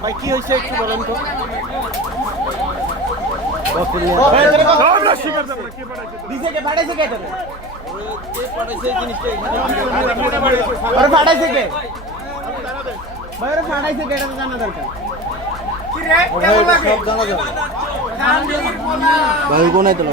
ভাই কি হয়েছে একটু বলেন তো দিছে কে কোনায় তোলা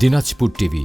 দিনাজপুর টিভি